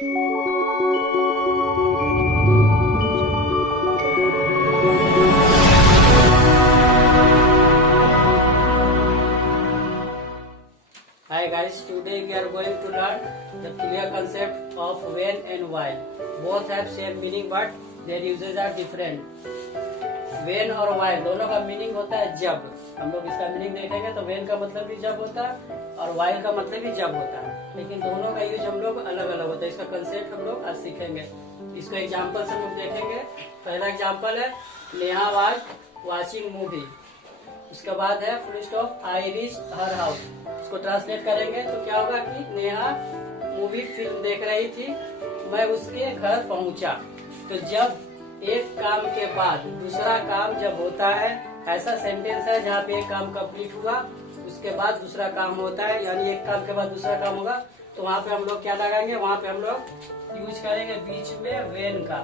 Hi guys, today we are going to learn the clear concept of when and while. Both have same meaning but their uses are different. when और while दोनों का meaning होता है जब। हम लोग इसका मीनिंग देखेंगे तो when का मतलब भी जब होता है और while का मतलब भी जब होता है, लेकिन दोनों का यूज हम लोग अलग अलग होता है। इसका कंसेप्ट हम लोग आज सीखेंगे। इसको एग्जाम्पल से हम लोग देखेंगे। पहला एग्जाम्पल है नेहा वाज वॉचिंग मूवी। उसके बाद है full stop I reach her house. उसको ट्रांसलेट करेंगे तो क्या होगा कि नेहा मूवी फिल्म देख रही थी, मैं उसके घर पहुंचा। तो जब एक काम के बाद दूसरा काम जब होता है, ऐसा सेंटेंस है जहाँ पे एक काम कंप्लीट हुआ उसके बाद दूसरा काम होता है, यानी एक काम के बाद दूसरा काम होगा, तो वहाँ पे हम लोग क्या लगाएंगे, वहाँ पे हम लोग यूज करेंगे बीच में वेन का।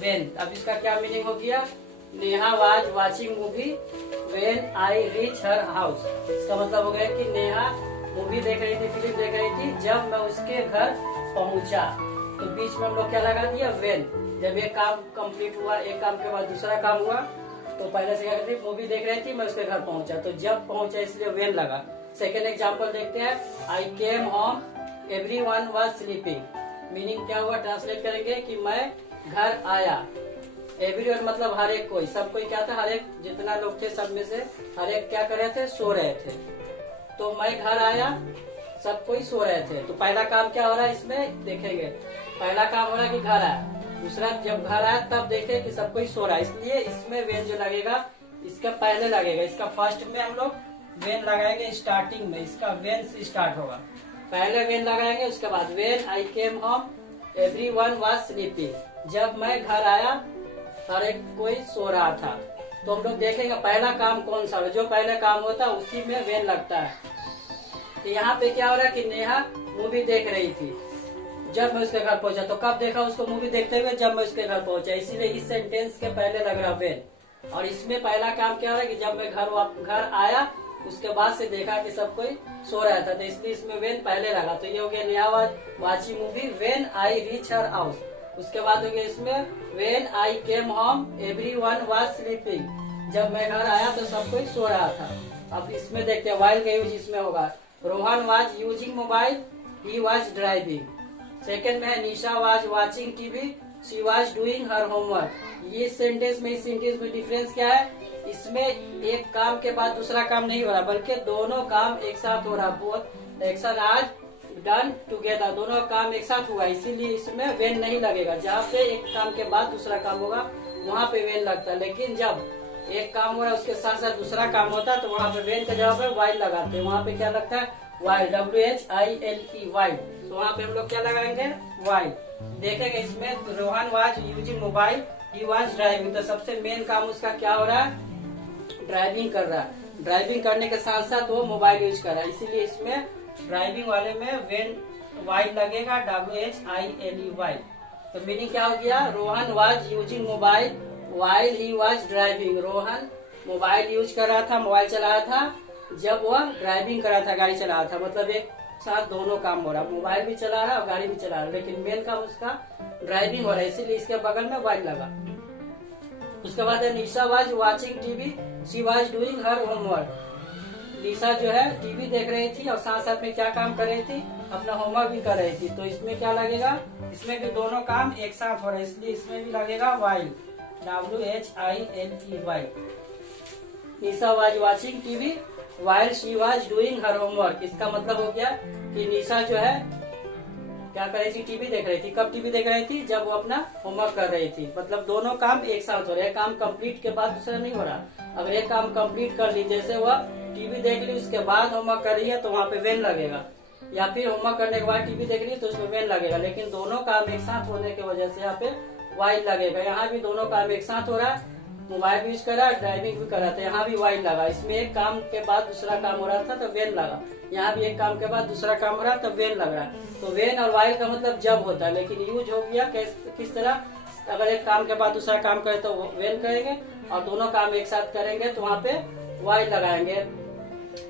वेन, अब इसका क्या मीनिंग हो गया, Neha was watching movie when I reach her house. इसका मतलब हो गया कि नेहा मूवी देख रही थी, फिल्म देख रही थी, जब मैं उसके घर पहुंचा। तो बीच में हम लोग क्या लगा दिया, वेन। जब एक काम कंप्लीट हुआ, एक काम के बाद दूसरा काम हुआ, तो पहले से क्या करती, मूवी देख रही थी, मैं उसके घर पहुंचा, तो जब पहुंचा इसलिए वेन लगा। सेकेंड एग्जाम्पल देखते हैं, I came home everyone was sleeping. Meaning क्या हुआ, ट्रांसलेट करेंगे कि मैं घर आया। एवरीवन मतलब हर एक कोई, सब कोई क्या था, हर एक जितना लोग थे सब में से हर एक क्या कर रहे थे, सो रहे थे। तो मैं घर आया, सब कोई सो रहे थे। तो पहला काम क्या हो रहा है इसमें देखेंगे, पहला काम हो रहा है कि घर आया। दूसरा जब घर आया तब देखे कि सब कोई सो रहा है, इसलिए इसमें वेन जो लगेगा इसका पहले लगेगा। इसका फर्स्ट में हम लोग वेन लगाएंगे स्टार्टिंग में, इसका वेन से स्टार्ट होगा। पहले वेन लगाएंगे, उसके बाद when I came home everyone was sleeping. जब मैं घर आया हर एक कोई सो रहा था। तो हम लोग देखेंगे पहला काम कौन सा है, जो पहला काम होता है उसी में वेन लगता है। तो यहाँ पे क्या हो रहा है कि नेहा मूवी देख रही थी, जब मैं उसके घर पहुंचा। तो कब देखा उसको मूवी देखते हुए, जब मैं उसके घर पहुंचा, इसीलिए इस सेंटेंस के पहले लग रहा वेन। और इसमें पहला काम क्या हो रहा है कि जब मैं घर आया उसके बाद से देखा कि सब कोई सो रहा था, तो इसलिए इसमें वेन पहले लगा। तो ये हो गया Neha was watching movie when I reach her house. उसके बाद हो गया इसमें when I came home everyone was sleeping. जब मैं घर आया तो सब कोई सो रहा था। अब इसमें देखते हैं वाइल का यूज इसमें होगा, Rohan was using mobile he was driving. Second में है Nisha was watching TV she was doing her homework. ये सेंटेंस में, इस सेंटेंस में डिफरेंस क्या है, इसमें एक काम के बाद दूसरा काम नहीं हो रहा, बल्कि दोनों काम एक साथ हो रहा। बोथ एक्शन आज डन टुगेदर, दोनों काम एक साथ हुआ, इसीलिए इसमें वेन नहीं लगेगा। जहाँ पे एक काम के बाद दूसरा काम होगा वहाँ पे वेन लगता है, लेकिन जब एक काम हो रहा है उसके साथ साथ दूसरा काम होता है तो वहाँ पे वेन का जवाब है वाइल लगाते हैं। वहाँ पे क्या लगता है, वाइल, WHILE वाइल। तो वहाँ पे हम लोग क्या लगाएंगे, वाइल। देखेंगे इसमें Rohan was using mobile he was driving. तो सबसे मेन काम उसका क्या हो रहा है, ड्राइविंग कर रहा है। ड्राइविंग करने के साथ साथ वो मोबाइल यूज कर रहा है, इसीलिए इसमें ड्राइविंग वाले में वेन वाइल लगेगा, WHILE वाइल। तो मीनिंग क्या हो गया, Rohan was using mobile while he was driving. Rohan mobile use कर रहा था, मोबाइल चला रहा था जब वह ड्राइविंग कर रहा था, गाड़ी चला रहा था। मतलब एक साथ दोनों काम हो रहा, मोबाइल भी चला रहा और गाड़ी भी चला रहा, लेकिन मेन काम उसका ड्राइविंग हो रहा है, इसीलिए इसके बगल में वाइल लगा। उसके बाद है Nisha was watching TV she was doing her homework. Nisha जो है टीवी देख रही थी और साथ साथ में क्या काम कर रही थी, अपना होमवर्क भी कर रही थी। तो इसमें क्या लगेगा, इसमें भी दोनों काम एक साथ हो रहे, इसलिए इसमें भी लगेगा while, WHILE while. Nisha was watching TV while she was doing her homework. इसका मतलब हो गया कि निशा जो है क्या कर रही थी, टीवी देख रही थी। कब टीवी देख रही थी, जब वो अपना होमवर्क कर रही थी। मतलब दोनों काम एक साथ हो रहे हैं, काम कंप्लीट के बाद दूसरा नहीं हो रहा। अगर एक काम कंप्लीट कर ली, जैसे वह टीवी देख ली उसके बाद होमवर्क कर रही है तो वहाँ पे वेन लगेगा, या फिर होमवर्क करने के बाद टीवी देख ली तो उसमें वेन लगेगा। लेकिन दोनों काम एक साथ होने की वजह से यहाँ पे वाइल लगेगा। यहाँ भी दोनों काम एक साथ हो रहा है, मोबाइल भी यूज कर रहा है, ड्राइविंग भी कर रहा था, यहाँ भी वाइल लगा। इसमें एक काम के बाद दूसरा काम हो रहा था तो वेन लगा, यहाँ भी एक काम के बाद दूसरा काम हो रहा है तो वेन लग रहा है। तो वेन और वाइल का मतलब जब होता है, लेकिन यूज हो गया किस तरह, अगर एक काम के बाद दूसरा काम करे तो वेन करेंगे, और दोनों काम एक साथ करेंगे तो वहाँ पे वाइल लगाएंगे।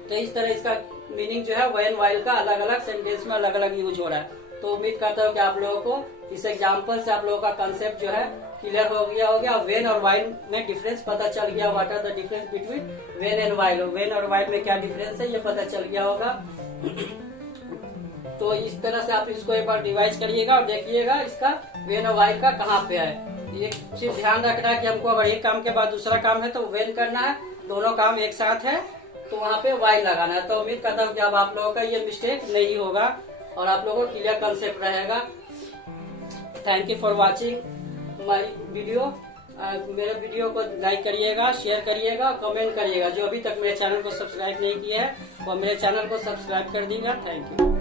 तो इस तरह इसका मीनिंग जो है वेन वाइल का अलग अलग सेंटेंस में अलग अलग यूज हो रहा है। तो उम्मीद करता हूँ कि आप लोगों को इस एग्जाम्पल से आप लोगों का कंसेप्ट जो है क्लियर हो गया होगा। वेन और वाइल में डिफरेंस पता चल गया, what are the difference between when and while, when और वाइल में क्या डिफरेंस है ये पता चल गया होगा। तो इस तरह से आप इसको एक बार रिवाइज करिएगा और देखिएगा इसका वेन और वाइल का कहाँ पे है। ये सिर्फ ध्यान रखना है कि हमको अगर एक काम के बाद दूसरा काम है तो वेन करना है, दोनों काम एक साथ है तो वहाँ पे वाइल लगाना है। तो उम्मीद करता हूँ कि अब आप लोगों का ये मिस्टेक नहीं होगा और आप लोगों को क्लियर कंसेप्ट रहेगा। Thank you for watching my video. मेरे वीडियो को लाइक करिएगा, शेयर करिएगा, कमेंट करिएगा। जो अभी तक मेरे चैनल को सब्सक्राइब नहीं किया है वो मेरे चैनल को सब्सक्राइब कर दीजिएगा। Thank you.